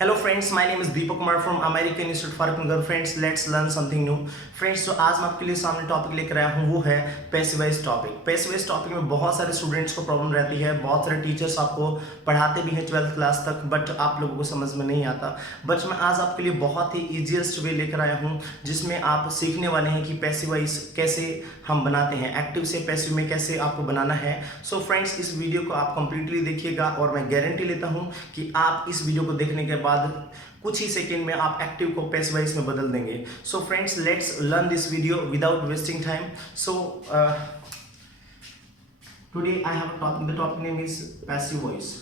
Hello friends, my name is Deepak Kumar from American institute for girl friends. Let's learn something new. Friends, जो आज मैं आपके लिए सामने टॉपिक लेकर आया हूँ वो है पैसिवाइज टॉपिक। पैसिवाइज टॉपिक में बहुत सारे स्टूडेंट्स को प्रॉब्लम रहती है, बहुत सारे टीचर्स आपको पढ़ाते भी हैं 12th क्लास तक, बट आप लोगों को समझ में नहीं आता। बट मैं आज आपके लिए बहुत ही ईजिएस्ट वे लेकर आया हूँ जिसमें आप सीखने वाले हैं कि पैसिवाइज कैसे हम बनाते हैं, एक्टिव से पैसिव में कैसे आपको बनाना है। सो फ्रेंड्स, इस वीडियो को आप कंप्लीटली देखिएगा और मैं गारंटी लेता हूँ कि आप इस वीडियो को देखने के बाद कुछ ही सेकंड में आप एक्टिव को पैसिवाइज में बदल देंगे। So friends, let's learn this video without wasting time. So today I have topic, the topic name is passive voice.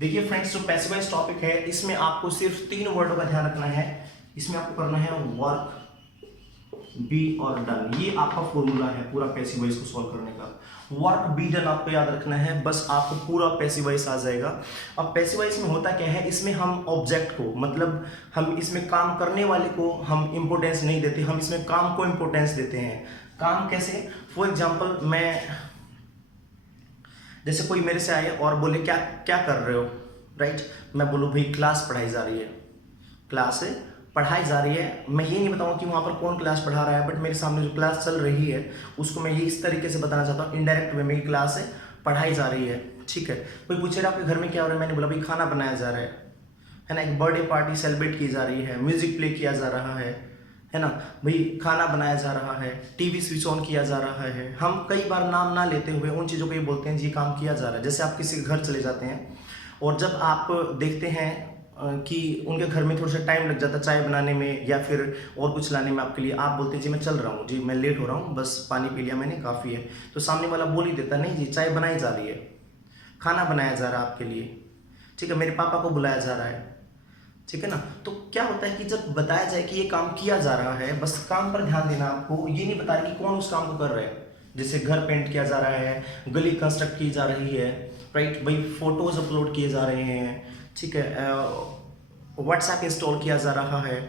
देखिए फ्रेंड्स, जो पैसिवाइज टॉपिक है इसमें आपको सिर्फ 3 वर्डों का ध्यान रखना है। इसमें आपको करना है वर्क, बी और डन। ये आपका फॉर्मूला है पूरा पैसिव वॉइस को सॉल्व करने का। वर्क, बी, डन आपको याद रखना है, बस आपको पूरा पैसिव वॉइस आ जाएगा। अब पैसिव वॉइस में होता क्या है, इसमें हम ऑब्जेक्ट को, मतलब हम इसमें काम करने वाले को हम इंपोर्टेंस नहीं देते, हम इसमें काम को इंपोर्टेंस देते हैं। काम कैसे? फॉर एग्जाम्पल, मैं जैसे कोई मेरे से आए और बोले क्या क्या कर रहे हो, राइट? मैं बोलूँ भाई क्लास पढ़ाई जा रही है, क्लास पढ़ाई जा रही है। मैं ये नहीं बताऊंगा कि वहाँ पर कौन क्लास पढ़ा रहा है, बट मेरे सामने जो क्लास चल रही है उसको मैं ये इस तरीके से बताना चाहता हूँ, इनडायरेक्ट वे में क्लास पढ़ाई जा रही है। ठीक है, कोई पूछेगा आपके घर में क्या हो रहा है, मैंने बोला भाई खाना बनाया जा रहा है ना, एक बर्थडे पार्टी सेलिब्रेट की जा रही है, म्यूजिक प्ले किया जा रहा है ना भाई, खाना बनाया जा रहा है, टीवी स्विच ऑन किया जा रहा है। हम कई बार नाम ना लेते हुए उन चीज़ों को ये बोलते हैं जी काम किया जा रहा है। जैसे आप किसी के घर चले जाते हैं और जब आप देखते हैं कि उनके घर में थोड़ा सा टाइम लग जाता है चाय बनाने में या फिर और कुछ लाने में आपके लिए, आप बोलते हैं जी मैं चल रहा हूँ, जी मैं लेट हो रहा हूँ, बस पानी पी लिया मैंने, काफ़ी है। तो सामने वाला बोल ही देता नहीं जी चाय बनाई जा रही है, खाना बनाया जा रहा है आपके लिए, ठीक है, मेरे पापा को बुलाया जा रहा है, ठीक है ना। तो क्या होता है कि जब बताया जाए कि ये काम किया जा रहा है, बस काम पर ध्यान देना। आपको ये नहीं बता रहे कि कौन उस काम को कर रहा है। जैसे घर पेंट किया जा रहा है, गली कंस्ट्रक्ट की जा रही है, राइट भाई, फोटोज अपलोड किए जा रहे हैं, ठीक है, व्हाट्सएप इंस्टॉल किया जा रहा है,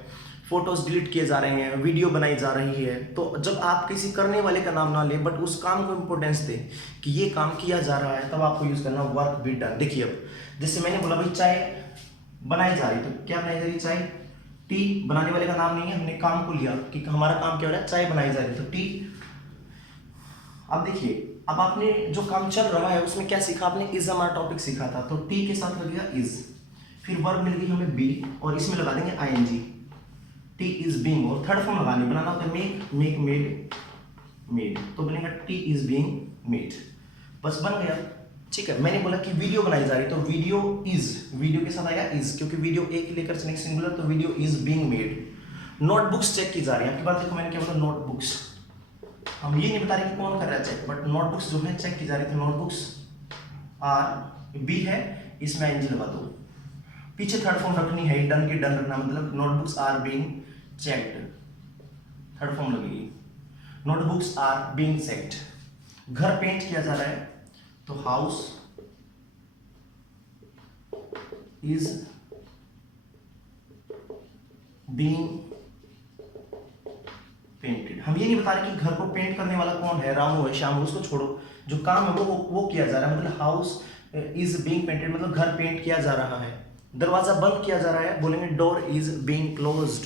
फोटोज डिलीट किए जा रहे हैं, वीडियो बनाई जा रही है। तो जब आप किसी करने वाले का नाम ना ले बट उस काम को इंपॉर्टेंस दे कि ये काम किया जा रहा है, तब आपको यूज करना वर्क, बी, डन। देखिए अब जैसे मैंने बोला भाई चाय बनाई जा रही, तो क्या बनाई जा रही? चाय। टी बनाने वाले का नाम नहीं है, हमने काम को लिया कि हमारा काम क्या हो रहा है, चाय बनाई जा रही, तो टी। अब देखिए, अब आपने जो काम चल रहा है उसमें क्या सीखा आपने? इज हमारा टॉपिक सीखा था, तो टी के साथ लगेगा इज, फिर वर्ब मिल गई हमें बी और इसमें लगा देंगे आईएनजी, टी इज बीइंग। और थर्ड फॉर्म लगानी, बनाना होता है मेक, मेक, मेड, मेड, तो बनेगा टी इज बीइंग मेड, बस बन गया। ठीक है, मैंने बोला कि वीडियो बनाई जा रही, तो वीडियो इज, वीडियो के साथ आएगा इज, क्योंकि वीडियो एक लेकर चलेंगे सिंगुलर, तो video is being made. Notebooks check की जा रही है, आपकी बात देखो मैंने क्या बोला, नोटबुक्स। हम ये नहीं बता रहे कि कौन कर रहा है चेक, बट नोटबुक्स जो है चेक की जा रही थी, नोटबुक्स आर, बी है, इसमें आईएनजी लगा दो, पीछे थर्ड फॉर्म रखनी है, डन की डन रखना, मतलब notebooks are being checked, third form लगेगी, नोटबुक्स आर बीइंग चेक्ड। घर पेंट किया जा रहा है, तो हाउस इज बीइंग पेंटेड। हम ये नहीं बता रहे कि घर को पेंट करने वाला कौन है, रामू है, श्यामू, उसको छोड़ो, जो काम है वो किया जा रहा है, मतलब हाउस इज बीइंग पेंटेड, मतलब घर पेंट किया जा रहा है। दरवाजा बंद किया जा रहा है, बोलेंगे डोर इज बीइंग क्लोज्ड,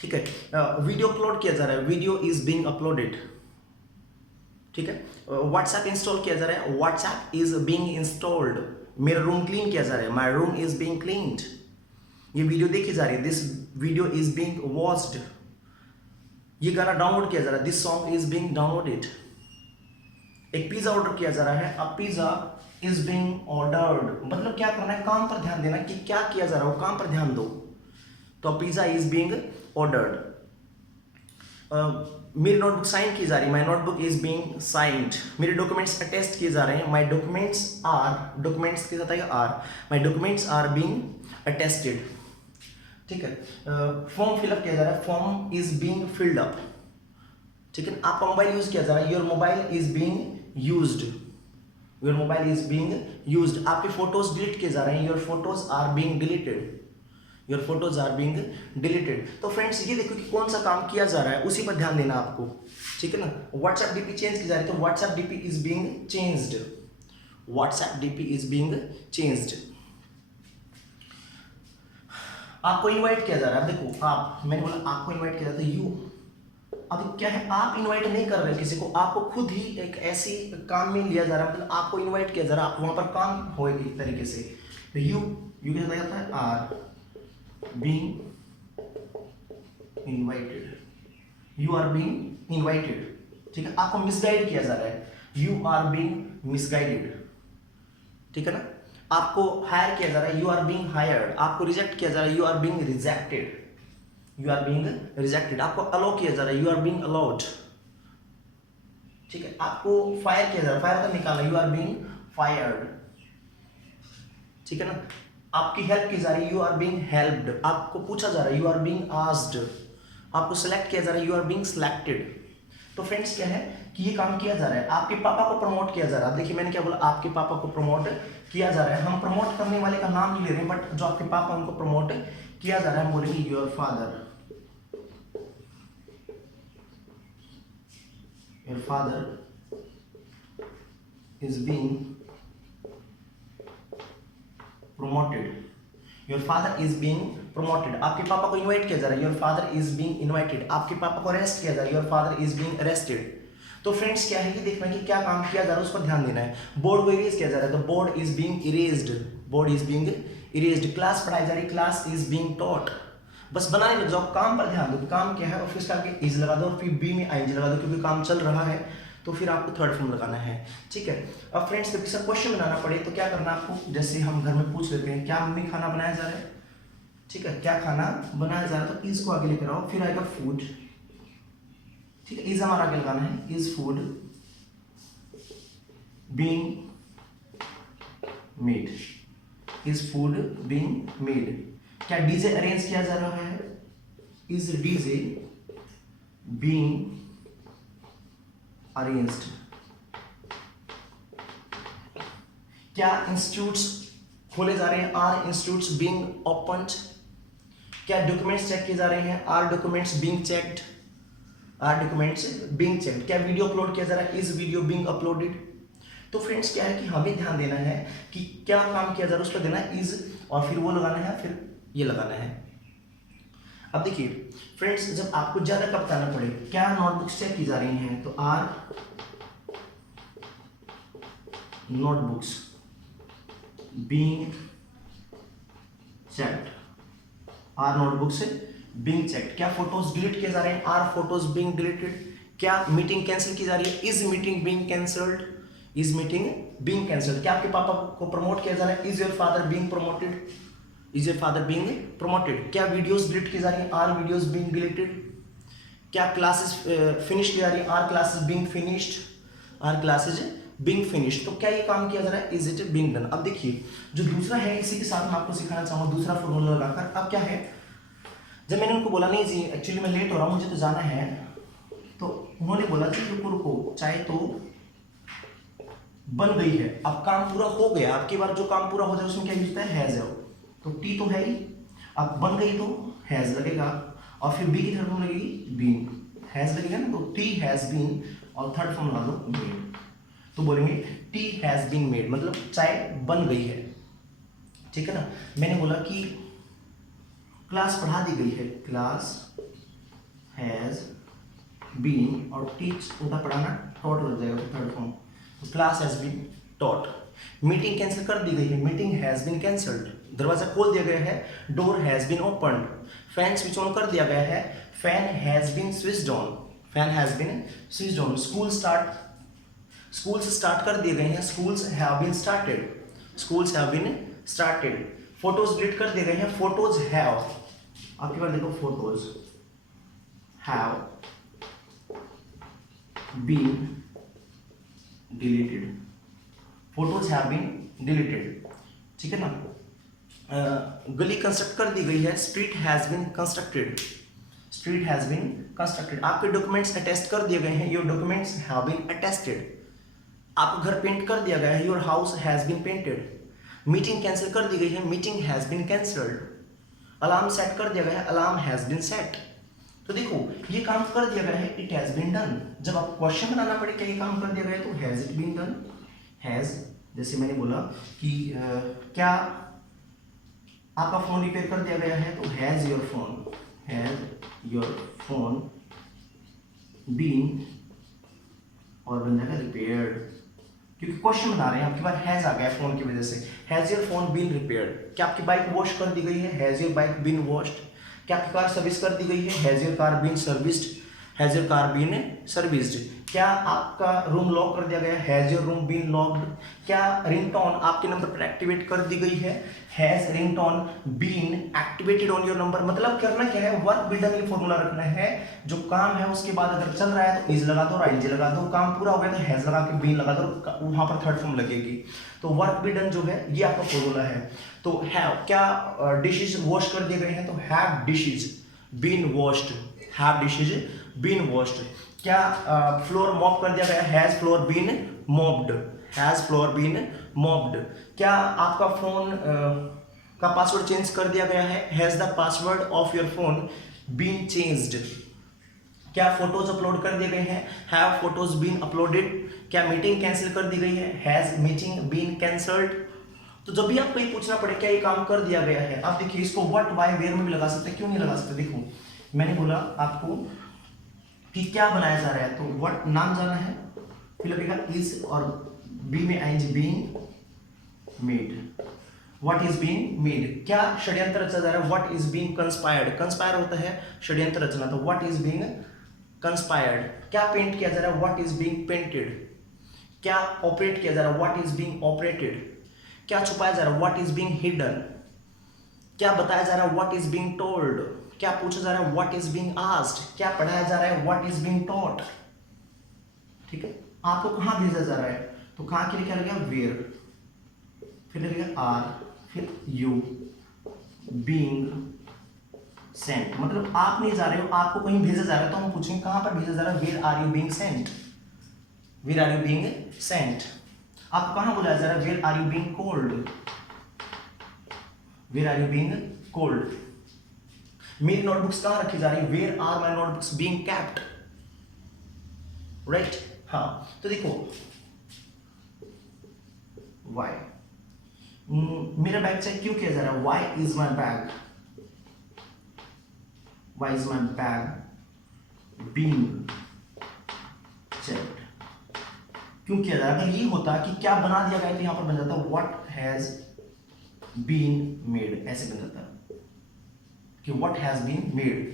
ठीक है। वीडियो अपलोड किया जा रहा है, वीडियो इज बीइंग अपलोडेड, ठीक है। व्हाट्सएप इंस्टॉल किया जा रहा है, व्हाट्सएप इज बीइंग इंस्टॉल्ड। मेरा रूम क्लीन किया जा रहा है, my room is being cleaned. ये वीडियो देखी जा रही है, this video is being watched. ये गाना डाउनलोड किया जा रहा है, this song is being downloaded. एक पिज्जा ऑर्डर किया जा रहा है, a pizza is being ordered, मतलब क्या करना है, काम पर ध्यान देना कि क्या किया जा रहा है, वो काम पर ध्यान दो। तो पिज्जा इज बीइंग ऑर्डर्ड। मेरी नोटबुक साइन की जा रही है, माई नोटबुक इज बीइंग साइंड। मेरे डॉक्यूमेंट्स अटेस्ट किए जा रहे हैं, माई डॉक्यूमेंट्स आर, डॉक्यूमेंट्स के साथ आएगा are, my documents are being attested, ठीक है। फॉर्म फिलअप किया जा रहा है, form is being filled up, ठीक है। आपका मोबाइल यूज किया जा रहा है, your mobile is being used, your mobile is being used. आपके फोटोज डिलीट किए जा रहे हैं, your photos are being deleted, your photos are being deleted. तो फ्रेंड्स ये देखो कि कौन सा काम किया जा रहा है, उसी पर ध्यान देना आपको, ठीक है ना। व्हाट्सएप डीपी चेंज की जा रही है, तो WhatsApp DP is being changed, WhatsApp DP is being changed. आपको इनवाइट किया जा रहा है। अब देखो आप, मैंने बोला आपको इनवाइट किया जाता है यू। अब क्या है, आप इनवाइट नहीं कर रहे किसी को, आपको खुद ही एक ऐसी काम में लिया जा रहा है, मतलब आपको इनवाइट किया जा रहा है, आप वहां पर काम होएगी एक तरीके से। तो यू क्या जाता है, are being invited, you are being invited. ठीक है, आपको मिसगाइड किया जा रहा है, यू आर बीइंग मिसगाइडेड। ठीक है ना, आपको हायर किया जा रहा है, यू आर बीइंग हायर्ड। आपको रिजेक्ट किया जा रहा है, you are being rejected, you are being rejected. आपको अलाउ किया जा रहा है, यू आर बीइंग अलाउड। ठीक है, आपको फायर किया जा रहा है, फायर का निकाला, यू आर बीइंग फायर्ड। ठीक है ना, आपकी हेल्प की जा रही है, यू आर बीइंग हेल्प्ड। आपको पूछा जा रहा है, यू आर बीइंग आस्क्ड। आपको सेलेक्ट किया जा रहा है, यू आर बीइंग सिलेक्टेड। तो फ्रेंड्स क्या है कि ये काम किया जा रहा है, आपके पापा को प्रमोट किया जा रहा है। देखिए मैंने क्या बोला, आपके पापा को प्रमोट किया जा रहा है। हम प्रमोट करने वाले का नाम नहीं ले रहे हैं, बट जो आपके पापा उनको प्रमोट किया जा रहा है, हम बोलेंगे your father. Your father is being promoted, your father is being promoted. आपके पापा को इनवाइट किया जा रहा है, your father is being invited. आपके पापा को अरेस्ट किया जा रहा है, your father is being arrested. तो फ्रेंड्स क्या है कि देखना है कि क्या काम किया जा रहा है, उस पर ध्यान देना है। बोर्ड को इरेज किया जा रहा है, तो board is being erased, board is being erased. Class पढ़ाई जा रही, क्लास इज बीइंग टॉट। बस बनाने लग जाओ, काम पर ध्यान दो, काम क्या है, और फिर इसका इज लगा दो, और फिर बी में आईएनजी लगा दो, क्योंकि काम चल रहा है, तो फिर आपको थर्ड फॉर्म लगाना है। ठीक है, अब फ्रेंड्स जब किसी क्वेश्चन बनाना पड़े तो क्या करना आपको, जैसे हम घर में पूछ लेते हैं क्या मम्मी खाना बनाया जा रहा है। ठीक है, क्या खाना बनाया जा रहा है, तो इज को आगे लेकर आओ, फिर आएगा फूड। ठीक है, इज हमारा आगे लगाना है, is food being made, is food being made. क्या डीजे अरेंज किया जा रहा है, इज डीजे बीइंग अरेंज्ड। क्या इंस्टीट्यूट्स खोले जा रहे हैं, आर इंस्टीट्यूट्स बीइंग ओपन्ड। क्या डॉक्यूमेंट्स चेक किए जा रहे हैं, are documents being checked, are documents being checked. क्या वीडियो अपलोड किया जा रहा है, इज वीडियो बीइंग अपलोडेड। तो फ्रेंड्स क्या है कि हमें ध्यान देना है कि क्या काम किया जा रहा है, उस पर देना है इज, और फिर वो लगाना है, फिर ये लगाना है। अब देखिए फ्रेंड्स, जब आपको ज्यादा का बताना पड़े, क्या नोटबुक्स चेक की जा रही हैं, तो are notebooks being checked, are notebooks being checked. क्या फोटोज डिलीट किए जा रहे हैं, आर फोटोज बीइंग डिलीटेड। क्या मीटिंग कैंसिल की जा रही है, is meeting being cancelled, is meeting being cancelled. क्या आपके पापा को प्रमोट किया जा रहा है, is your father being promoted, is your father being promoted. क्या वीडियोस डिलीट की जा रही हैं, आर वीडियोस बीइंग डिलीटेड। क्या क्लासेस फिनिश की जा रही है, are classes being finished, are classes being finished. तो क्या ये काम किया जा रहा है, इज इट बीइंग डन। अब देखिए जो दूसरा है, इसी के साथ मैं आपको सिखाना चाहूँगा दूसरा फॉर्मूला लगाकर। अब क्या है, जब मैंने उनको बोला नहीं जी एक्चुअली मैं लेट हो रहा हूँ, मुझे तो जाना है, तो उन्होंने बोला जी रुको रुको, चाहे तो बन गई है, अब काम पूरा हो गया। आपकी बार जो काम पूरा हो जाए उसमें क्या यूज होता है, हैज है, तो टी तो है ही, अब बन गई तो हैज लगेगा, और फिर बी की थर्ड फॉर्म लगेगी बीन, हैज लगेगा ना, तो टी हैज बीन, और थर्ड फॉर्म लगा दो मेड। तो बोलेंगे टी हैज बीन मेड, मतलब चाय बन गई है। ठीक है ना, मैंने बोला कि क्लास पढ़ा दी गई है, क्लास हैज बीन, और टीच उल्टा पढ़ाना टॉट लग जाएगा, थर्ड फॉर्म, तो class has been taught. Meeting cancel कर दी गई है, मीटिंग हैज बीन कैंसल्ड। दरवाजा खोल दिया गया है, door has been opened. Fan switch on कर दिया गया है, fan has been switched on, fan has been switched on. Schools start कर दिए गए हैं, schools have been started, schools have been started. Photos delete कर दिए गए हैं, फोटोज हैव, आपके पास देखो photos have been deleted, photos have been deleted. ठीक है ना, गली कंस्ट्रक्ट कर दी गई है, street has been constructed, street has been constructed. आपके डॉक्यूमेंट्स अटेस्ट कर दिए गए हैं, your documents have been attested. आपका घर पेंट कर दिया गया है, your house has been painted. Meeting cancel कर दी गई है, meeting has been cancelled. Alarm set कर दिया गया है, अलार्म हैज बीन सेट। तो देखो ये काम कर दिया गया है, इट हैज बीन डन। जब आप क्वेश्चन बनाना पड़े क्या ये काम कर दिया गया है, तो has it been done, has जैसे मैंने बोला कि क्या आपका फ़ोन रिपेयर कर दिया गया है, तो हैज़ योर फोन बीन, और बन जाएगा रिपेयर्ड, क्योंकि क्वेश्चन बना रहे हैं, आपके पास हैज़ आ गया फोन की वजह से। Has your phone been repaired, क्या आपकी बाइक वॉश कर दी गई है, has your bike been washed. क्या आपकी कार सर्विस कर दी गई है, has your car been serviced, has your car been serviced. क्या आपका रूम लॉक कर दिया गया है, has your room been locked. क्या रिंगटोन आपके नंबर पर एक्टिवेट कर दी गई है, has ringtone been activated on your number. मतलब करना क्या है, वर्क बी डन, ये फॉर्मूला रखना है। जो काम है उसके बाद अगर चल रहा है तो इज लगा दो और आईएनजी लगा दो, काम पूरा हो गया तो हैज़ लगा के बीन लगा दो, वहां पर थर्ड फॉर्म लगेगी। तो वर्क बी डन जो है ये आपका फॉर्मूला है। तो हैव, क्या डिशेज वॉश कर दिए गए हैं, तो have dishes been washed, have dishes been washed. क्या फ्लोर मॉप कर दिया गया, has floor been mopped, has floor been mopped. क्या आपका फोन का पासवर्ड चेंज कर दिया गया है, has the password of your phone been changed. क्या फोटोज अपलोड कर दिए गए हैं, हैव फोटोज बीन अपलोडेड। क्या मीटिंग कैंसिल कर दी गई है, हैज मीटिंग बीन कैंसल्ड। तो जब भी आपको ये पूछना पड़े क्या ये काम कर दिया गया है, आप देखिए इसको व्हाट वाई वेयर में भी लगा सकते हैं, क्यों नहीं लगा सकते। देखो मैंने बोला आपको कि क्या बनाया जा रहा है, तो व्हाट नाम जाना है, फिर लगेगा इज, और बी में आएंगे being made, what is being made. क्या षड्यंत्र रचा जा रहा है, what is being conspired, conspire होता है षड्यंत्र रचना, तो व्हाट इज बीइंग कंस्पायर्ड। क्या पेंट किया जा रहा है, व्हाट इज बीइंग पेंटेड। क्या ऑपरेट किया जा रहा है, व्हाट इज बीइंग ऑपरेटेड। क्या छुपाया जा रहा है, व्हाट इज बीइंग हिडन। क्या बताया जा रहा है, व्हाट इज बीइंग टोल्ड। क्या पूछा जा रहा है, व्हाट इज बीइंग आस्क्ड। क्या पढ़ाया जा रहा है, व्हाट इज बीइंग टॉट। ठीक है, आपको कहां भेजा जा रहा है, तो कहां के लिए क्या लगेगा, वेयर, फिर लगेगा आर, फिर यू बीइंग सेंट। मतलब आप नहीं जा रहे हो, आपको कहीं भेजा जा रहा है, तो हम पूछेंगे कहां पर भेजा जा रहा है, where are you being sent, where are you being sent. आपको कहां बुलाया जा रहा है, where are you being called, where are you being called. मेरी नोटबुक्स कहां रखी जा रही है, where are my notebooks being kept, right. हाँ तो देखो वाई, मेरा बैग चेक क्यों किया जा रहा है, why is my bag, why is my bag being checked, क्यों किया जा रहा है। अगर ये होता कि क्या बना दिया गया तो यहां पर बन जाता व्हाट हैज बीन मेड, ऐसे बन जाता कि what has been made,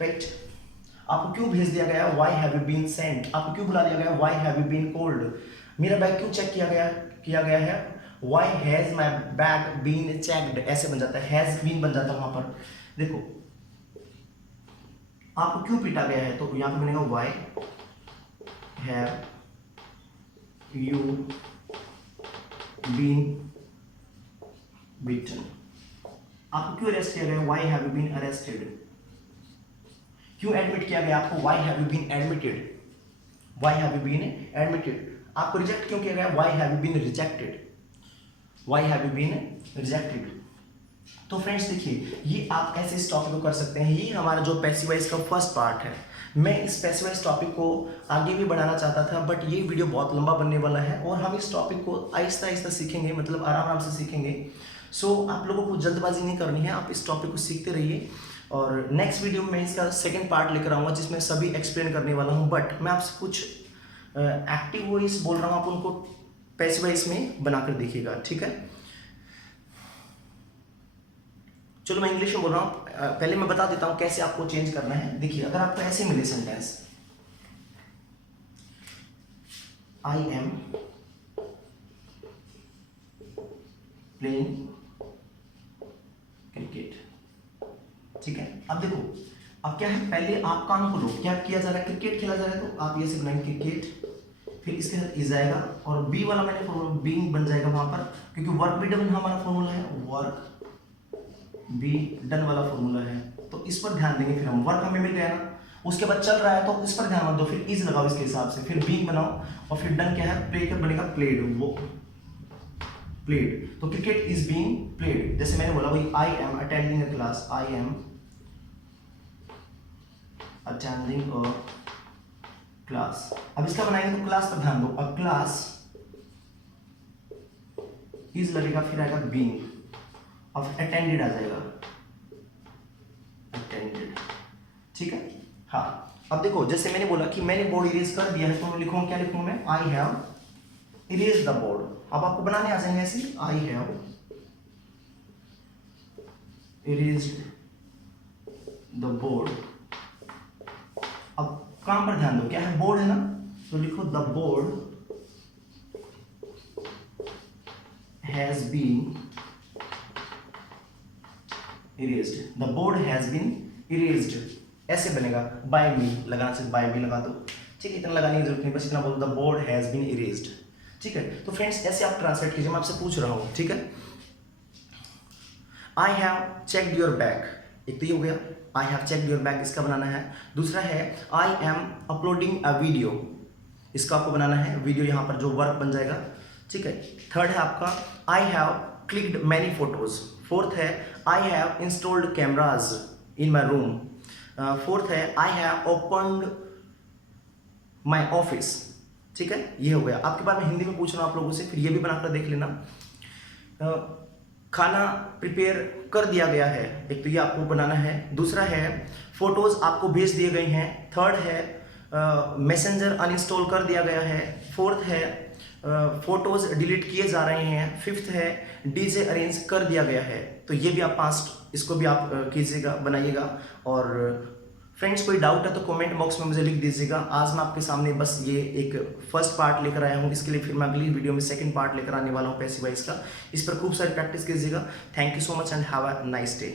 right? आपको क्यों भेज दिया गया, why have you been sent। आपको क्यों बुला दिया गया, why have you been called। मेरा बैग क्यों चेक किया गया है, why has my bag been checked, ऐसे बन जाता है, has been बन जाता है वहां पर। देखो आपको क्यों पीटा गया है, तो यहां पर बनेगा why have you been beaten। आपको क्यों अरेस्ट किया गया, why have you been arrested. क्यों एडमिट किया गया आपको, why have you been admitted, why have you been admitted. आपको रिजेक्ट क्यों किया गया, why have you been rejected, why have you been rejected. तो फ्रेंड्स देखिए ये आप ऐसे इस टॉपिक को कर सकते हैं। ये हमारा जो पैसिव वॉइस का फर्स्ट पार्ट है। मैं इस पैसिव वॉइस टॉपिक को आगे भी बढ़ाना चाहता था, बट ये वीडियो बहुत लंबा बनने वाला है और हम इस टॉपिक को आहिस्ता आहिस्ता सीखेंगे, मतलब आराम आराम से सीखेंगे। सो आप लोगों को जल्दबाजी नहीं करनी है, आप इस टॉपिक को सीखते रहिए। और नेक्स्ट वीडियो में इसका सेकंड पार्ट लेकर आऊँगा जिसमें सभी एक्सप्लेन करने वाला हूँ। बट मैं आपसे कुछ एक्टिव वॉइस बोल रहा हूँ, आप उनको पैसिव वॉइस में बनाकर देखिएगा, ठीक है। चलो मैं इंग्लिश में बोल रहा हूँ, पहले मैं बता देता हूँ कैसे आपको चेंज करना है। देखिए अगर आपको ऐसे मिले sentence, I am playing cricket, ठीक है। अब देखो अब क्या है, पहले आप कान खोलो, क्या किया जा रहा है, क्रिकेट खेला जा रहा है, तो आप ये से बनाएंगे क्रिकेट, फिर इसके साथ इज आएगा और बी वाला मैंने फॉर्मूला बीइंग बन जाएगा वहां पर, क्योंकि वर्क बी डन हमारा फॉर्मूला है, वर्क बी डन वाला फॉर्मूला है। तो इस पर ध्यान देंगे, फिर हम वर्क हमें मिल गया ना, उसके बाद चल रहा है तो इस पर ध्यान मत दो, फिर इज लगाओ इसके हिसाब से, फिर बीइंग बनाओ और फिर डन क्या है, प्ले कर बनेगा प्लेड, वो प्लेड। तो क्रिकेट इज बीइंग प्लेड, जैसे मैंने बोला भाई I am attending a class, I am attending a class. अब इसका बनाएंगे तो क्लास पर ध्यान दो, अ क्लास इज लगेगा, फिर आएगा बीइंग, और अटेंडेड आ जाएगा, अटेंडेड। ठीक है। हाँ, अब देखो जैसे मैंने बोला कि मैंने बोर्ड इरेज कर दिया है, तो मैं लिखूँ, क्या लिखूँ मैं, I have erase the board. अब आपको बनाने आ जाएंगे ऐसे, I have erased the board. अब काम पर ध्यान दो, क्या है, बोर्ड है ना, तो लिखो the board has been erased, the board has been erased. ऐसे बनेगा, बाय मी लगाना चाहिए, बाय मी लगा दो। ठीक है, इतना लगाने की जरूरत नहीं, बस इतना बोलो the board has been erased. ठीक है, तो फ्रेंड्स ऐसे आप ट्रांसलेट कीजिए, मैं आपसे पूछ रहा हूँ। ठीक है, I have checked your bag, एक तो ये हो गया, I have checked your bag, इसका बनाना है। दूसरा है I am uploading a video, इसका आपको बनाना है, वीडियो यहाँ पर जो वर्क बन जाएगा। ठीक है। थर्ड है आपका I have clicked many photos. Fourth है I have installed cameras in my room. Fourth है I have opened my office. ठीक है, ये हो गया। आपके बारे में हिंदी में पूछ रहा हूँ आप लोगों से, फिर ये भी बनाकर देख लेना। खाना प्रिपेयर कर दिया गया है, एक तो ये आपको बनाना है। दूसरा है फोटोज आपको भेज दिए गए हैं। थर्ड है मैसेंजर अनइंस्टॉल कर दिया गया है। फोर्थ है फोटोज डिलीट किए जा रहे हैं। फिफ्थ है डीजे अरेंज कर दिया गया है। तो ये भी आप पास्ट, इसको भी आप कीजिएगा, बनाइएगा। और फ्रेंड्स कोई डाउट है तो कमेंट बॉक्स में मुझे लिख दीजिएगा। आज मैं आपके सामने बस ये एक फर्स्ट पार्ट लेकर आया हूँ, इसके लिए फिर मैं अगली वीडियो में सेकंड पार्ट लेकर आने वाला हूँ पैसिव वॉइस का। इस पर खूब सारी प्रैक्टिस कीजिएगा। Thank you so much and have a nice day.